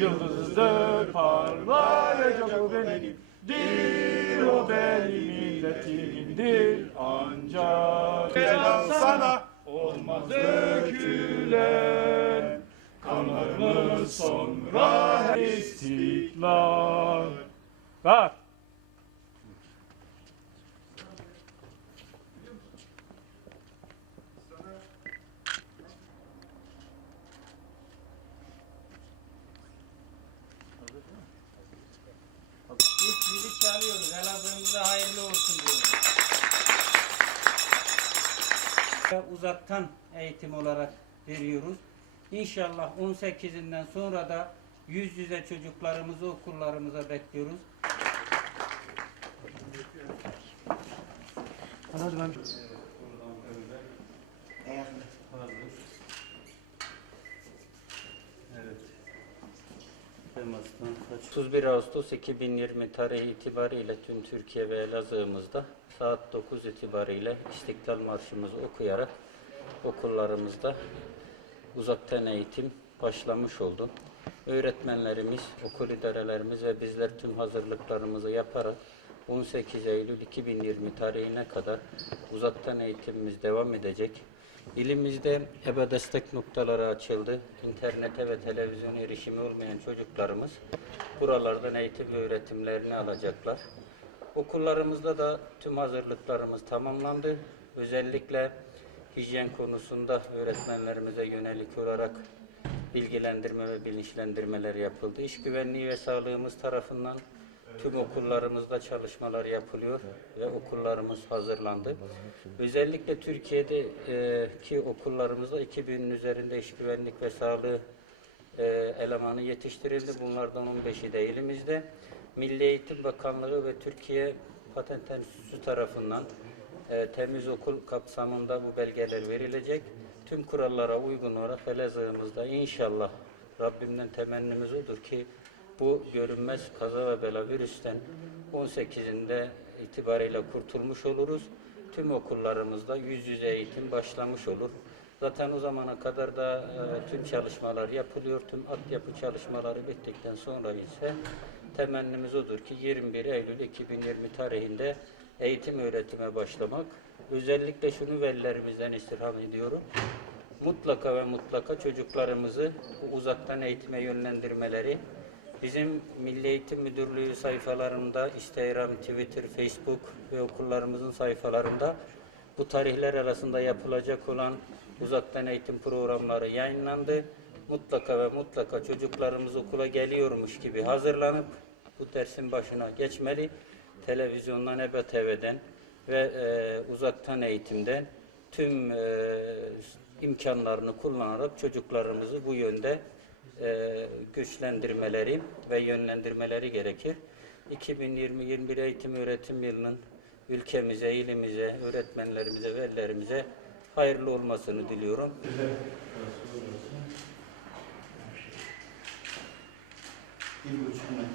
Yıldızdır parlayacak o benim. Dir o benim milletimindir. Ancak selam sana olmaz dökülen. Kanlarımız sonra istiklal. Bak Elazığ'ımıza hayırlı olsun diyoruz. Uzaktan eğitim olarak veriyoruz. İnşallah 18'inden sonra da yüz yüze çocuklarımızı okullarımıza bekliyoruz. Evet. Kaç? 31 Ağustos 2020 tarihi itibariyle tüm Türkiye ve Elazığ'ımızda saat 9 itibariyle İstiklal Marşımızı okuyarak okullarımızda uzaktan eğitim başlamış oldu. Öğretmenlerimiz, okul idarelerimiz ve bizler tüm hazırlıklarımızı yaparak 18 Eylül 2020 tarihine kadar uzaktan eğitimimiz devam edecek. İlimizde ebe destek noktaları açıldı. İnternete ve televizyon erişimi olmayan çocuklarımız buralardan eğitim ve öğretimlerini alacaklar. Okullarımızda da tüm hazırlıklarımız tamamlandı. Özellikle hijyen konusunda öğretmenlerimize yönelik olarak bilgilendirme ve bilinçlendirmeler yapıldı. İş güvenliği ve sağlığımız tarafından tüm okullarımızda çalışmalar yapılıyor ve okullarımız hazırlandı. Özellikle Türkiye'deki okullarımızda 2000'in üzerinde iş güvenlik ve sağlığı e, elemanı yetiştirildi. Bunlardan 15'i de elimizde. Milli Eğitim Bakanlığı ve Türkiye Patent Enstitüsü tarafından e, temiz okul kapsamında bu belgeler verilecek. Tüm kurallara uygun olarak Elazığ'ımızda inşallah Rabbimden temennimiz odur ki bu görünmez kaza ve bela virüsten 18'inde itibariyle kurtulmuş oluruz. Tüm okullarımızda yüz yüze eğitim başlamış olur. Zaten o zamana kadar da e, tüm çalışmalar yapılıyor. Tüm altyapı çalışmaları bittikten sonra ise temennimiz odur ki 21 Eylül 2020 tarihinde eğitim öğretime başlamak. Özellikle şunu velilerimizden istirham ediyorum mutlaka ve mutlaka çocuklarımızı uzaktan eğitime yönlendirmeleri bizim Milli Eğitim Müdürlüğü sayfalarında, Instagram, Twitter, Facebook ve okullarımızın sayfalarında bu tarihler arasında yapılacak olan uzaktan eğitim programları yayınlandı. Mutlaka ve mutlaka çocuklarımız okula geliyormuş gibi hazırlanıp bu dersin başına geçmeli. Televizyondan, EBA TV'den ve e, uzaktan eğitimden tüm e, imkanlarını kullanarak çocuklarımızı bu yönde e, güçlendirmeleri ve yönlendirmeleri gerekir. 2020-21 eğitim öğretim yılının ülkemize, ilimize, öğretmenlerimize, velilerimize hayırlı olmasını diliyorum. Bir buçuk metre.